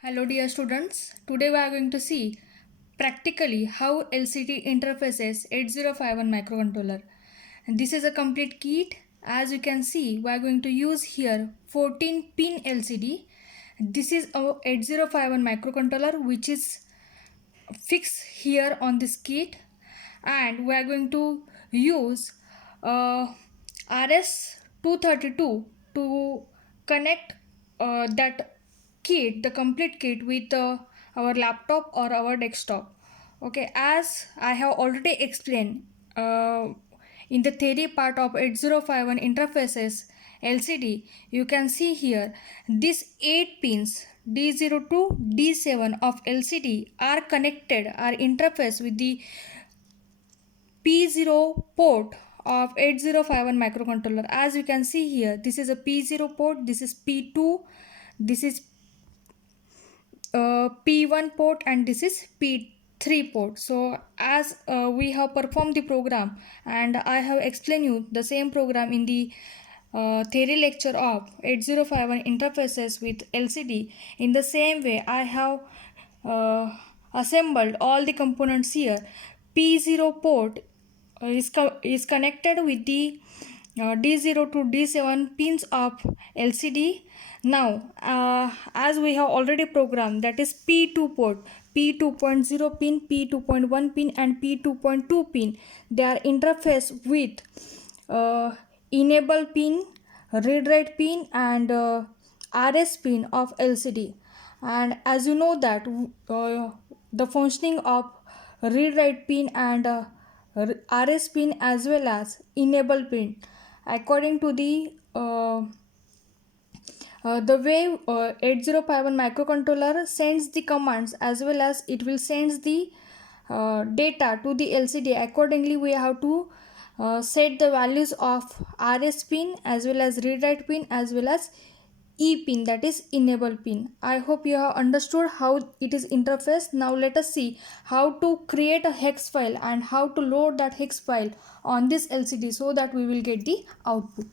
Hello dear students, today we are going to see practically how LCD interfaces 8051 microcontroller. And this is a complete kit. As you can see, we are going to use here 14 pin LCD. This is a 8051 microcontroller which is fixed here on this kit, and we are going to use RS232 to connect that kit, the complete kit, with our laptop or our desktop. Okay, as I have already explained in the theory part of 8051 interfaces LCD, you can see here these 8 pins D0 to D7 of LCD are connected, are interfaced with the P0 port of 8051 microcontroller. As you can see here, this is a P0 port, this is P2, this is P1 port, and this is P3 port. So as we have performed the program and I have explained you the same program in the theory lecture of 8051 interfaces with LCD, in the same way I have assembled all the components here. P0 port is connected with the D0 to D7 pins of LCD. Now, as we have already programmed, that is P2 port, P2.0 pin, P2.1 pin, and P2.2 pin. They are interfaced with enable pin, read write pin, and RS pin of LCD. And as you know that the functioning of read write pin and RS pin as well as enable pin, according to the way 8051 microcontroller sends the commands, as well as it will sends the data to the LCD. Accordingly, we have to set the values of RS pin as well as read write pin as well as E pin, that is enable pin. I hope you have understood how it is interfaced. Now let us see how to create a hex file and how to load that hex file on this LCD so that we will get the output.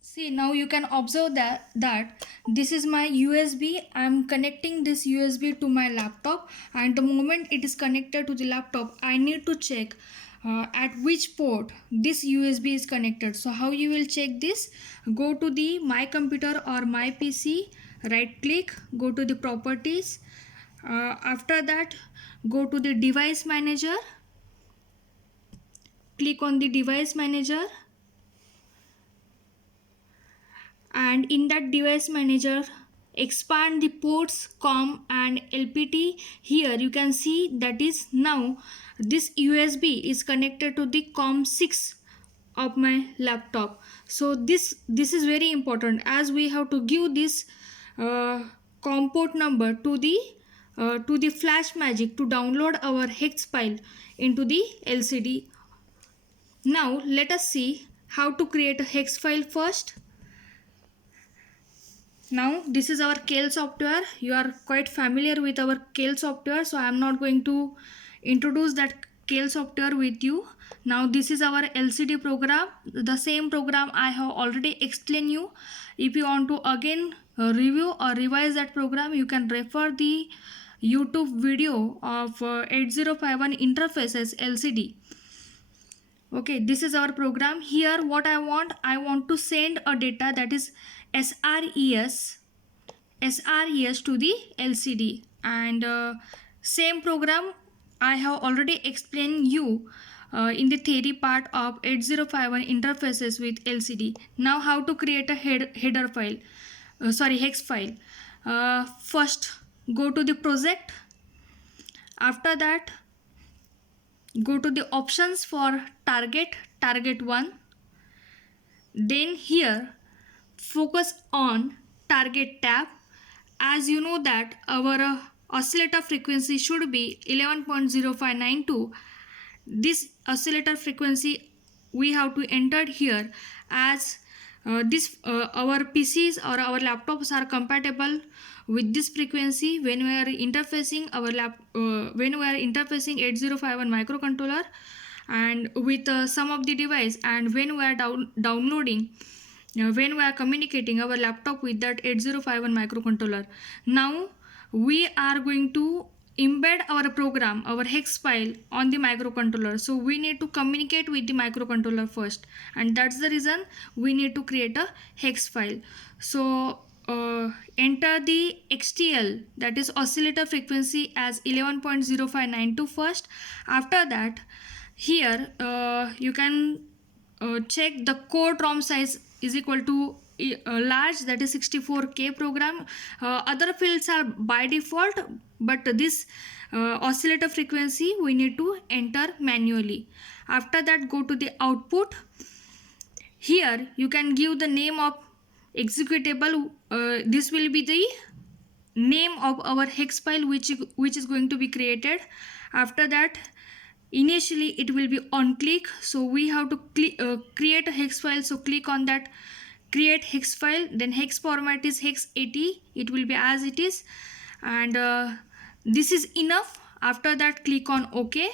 See, now you can observe that this is my USB. I am connecting this USB to my laptop, and the moment it is connected to the laptop, I need to check at which port this USB is connected. So how you will check this? Go to the my computer or my PC, right click, go to the properties. After that, go to the device manager, click on the device manager, and in that device manager expand the ports COM and LPT. Here you can see that is now this USB is connected to the COM6 of my laptop. So this is very important, as we have to give this COM port number to the Flash Magic to download our hex file into the LCD. Now let us see how to create a hex file first. Now this is our Keil software. You are quite familiar with our Keil software, so I am not going to introduce that Keil software with you. Now this is our LCD program. The same program I have already explained you. If you want to again review or revise that program, you can refer the YouTube video of 8051 interfaces LCD. Okay, this is our program. Here what I want to send a data, that is SRES to the LCD, and same program I have already explained you in the theory part of 8051 interfaces with LCD. Now how to create a header file, hex file. First go to the project. After that, go to the options for target 1. Then here focus on target tab. As you know that our oscillator frequency should be 11.0592. This oscillator frequency we have to enter here, as our PCs or our laptops are compatible with this frequency when we are interfacing when we are interfacing 8051 microcontroller and with some of the device, and when we are downloading when we are communicating our laptop with that 8051 microcontroller. Now we are going to embed our program, our hex file on the microcontroller. So we need to communicate with the microcontroller first, and that's the reason we need to create a hex file. So enter the XTL, that is oscillator frequency, as 11.0592 first. After that, here you can check the code ROM size is equal to large, that is 64K program. Other fields are by default, but this oscillator frequency we need to enter manually. After that, go to the output. Here you can give the name of executable. This will be the name of our hex file which is going to be created. After that, initially it will be on click, so we have to create a hex file. So click on that create hex file, then hex format is hex 80, it will be as it is, and this is enough. After that, click on OK.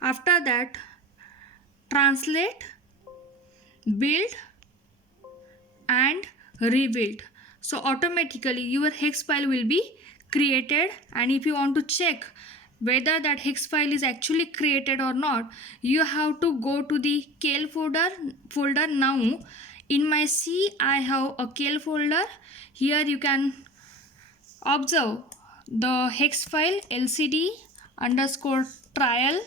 After that, translate, build and rebuild. So automatically your hex file will be created, and if you want to check whether that hex file is actually created or not, you have to go to the KL folder. Now in my C I have a KL folder. Here you can observe the hex file LCD underscore trial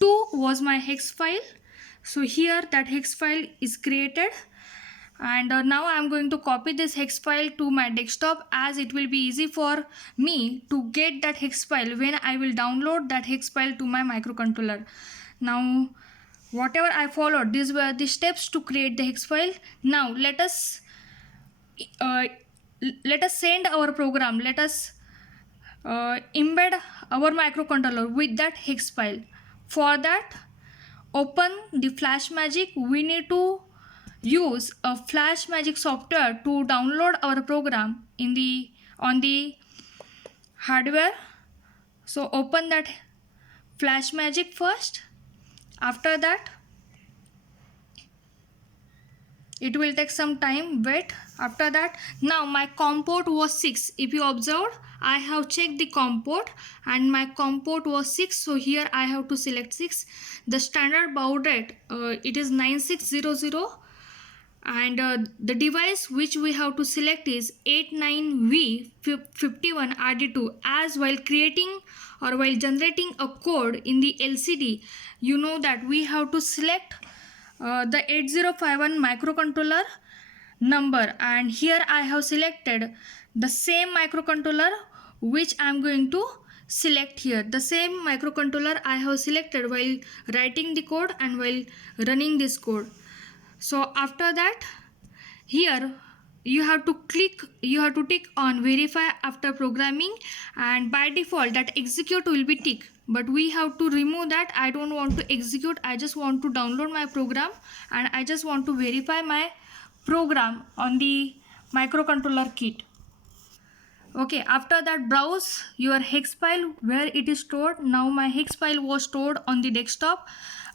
2 was my hex file. So here that hex file is created, and now I am going to copy this hex file to my desktop, as it will be easy for me to get that hex file when I will download that hex file to my microcontroller. Now whatever I followed, these were the steps to create the hex file. Now let us send our program. Let us embed our microcontroller with that hex file. For that, open the FlashMagick. We need to use a FlashMagick software to download our program on the hardware. So open that FlashMagick first. After that, it will take some time, wait. After that, now my COM port was 6. If you observed, I have checked the COM port and my COM port was 6, so here I have to select 6. The standard baud rate, it is 9600, and the device which we have to select is 89V51RD2. As while creating or while generating a code in the LCD, you know that we have to select the 8051 microcontroller number, and here I have selected the same microcontroller which I am going to select here. The same microcontroller I have selected while writing the code and while running this code. So after that, here you have to tick on verify after programming, and by default that execute will be tick, but we have to remove that. I don't want to execute, I just want to download my program and I just want to verify my program on the microcontroller kit. Okay, after that, browse your hex file where it is stored. Now my hex file was stored on the desktop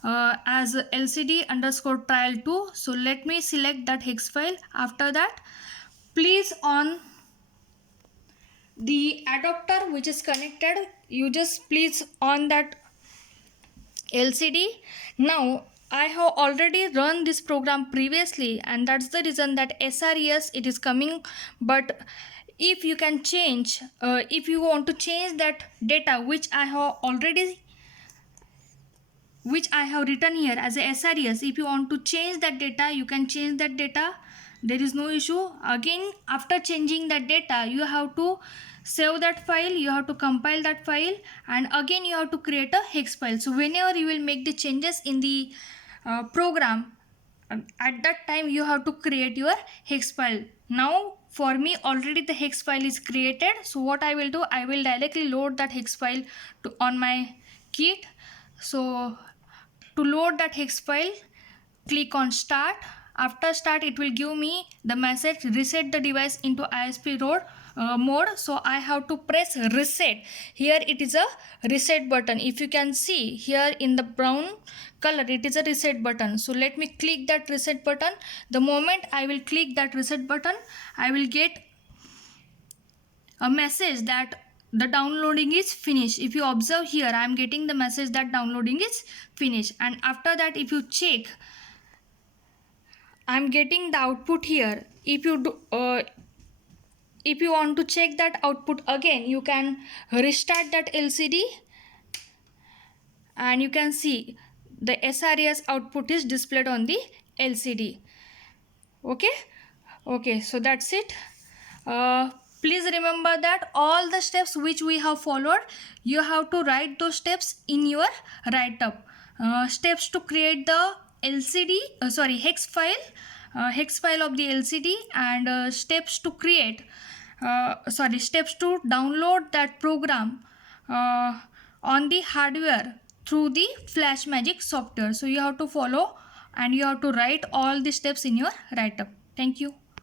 as LCD underscore trial 2. So let me select that hex file. After that, please on the adapter which is connected, you just please on that LCD. Now I have already run this program previously, and that's the reason that SRES it is coming. But if you can change, if you want to change that data which I have written here as a SRES, if you want to change that data, you can change that data. There is no issue. Again, after changing that data, you have to save that file, you have to compile that file, and again you have to create a hex file. So whenever you will make the changes in the program, at that time you have to create your hex file. Now for me already the hex file is created, so what I will do, I will directly load that hex file on my kit. So to load that hex file, click on start After start, it will give me the message reset the device into ISP mode. So I have to press reset. Here it is a reset button. If you can see here in the brown color, it is a reset button. So let me click that reset button. The moment I will click that reset button, I will get a message that the downloading is finished. If you observe here, I am getting the message that downloading is finished. And after that, if you check, I am getting the output here. If you want to check that output again, you can restart that LCD and you can see the SRES output is displayed on the LCD. Okay, so that's it. Please remember that all the steps which we have followed, you have to write those steps in your write-up. Steps to create the LCD, hex file of the LCD, and steps to create, steps to download that program on the hardware through the FlashMagic software. So you have to follow and you have to write all the steps in your write-up. Thank you.